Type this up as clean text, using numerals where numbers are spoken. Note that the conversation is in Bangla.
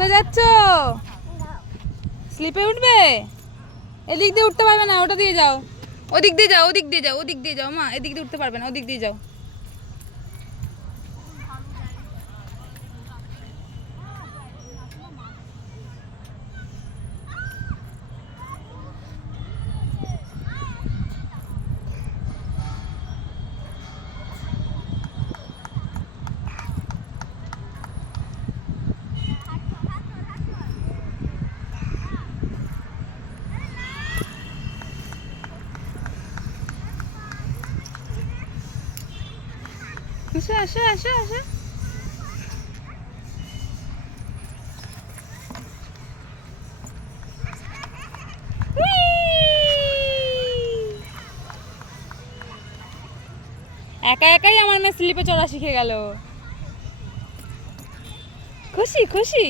কোথায় যাচ্ছ? স্লিপে উঠবে? এদিক দিয়ে উঠতে পারবে না, ওটা দিয়ে যাও। ওদিক দিয়ে যাও, ওদিক দিয়ে যাও, ওদিক দিয়ে যাও মা। এদিক দিয়ে উঠতে পারবে না, ওদিক দিয়ে যাও। আসো আসো আসো আসো। একা একাই আমার মেয়ে স্লিপে চড়া শিখে গেল। খুশি খুশি।